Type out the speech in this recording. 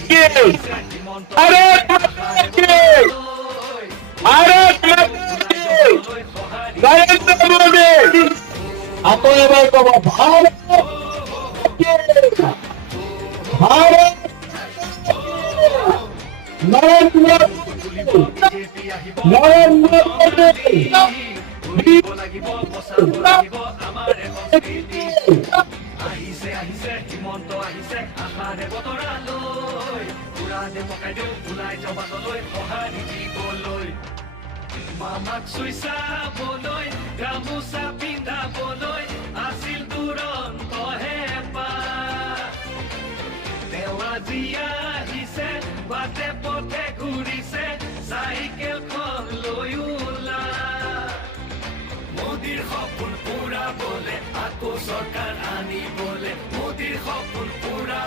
কি ভারত মাতা কি ভারত মাতা কি নরেন্দ্র মোদী আপনি এবার কব ভারত কি ভারত নরেন্দ্র মোদী নরেন্দ্র মোদী আহিছে আহিছে হিমন্ত আহিছে আশাৰে বতৰালৈ উৰানে পকাই দিওঁ ওলাই যাওঁ বাটলৈ সঁহাৰি দিবলৈ মামাক চুই চাবলৈ গামোচা পিন্ধাবলৈ আছিল দুৰন্ত হেঁপাহ তেওঁ আজি আহিছে বাটে পথে ঘূৰিছে চাইকেলখন লৈ ওলা মোদীৰ সপোন পুৰাবলে আকৌ চৰকাৰ আনিবলে মোদীৰ সপোন পুৰাবলে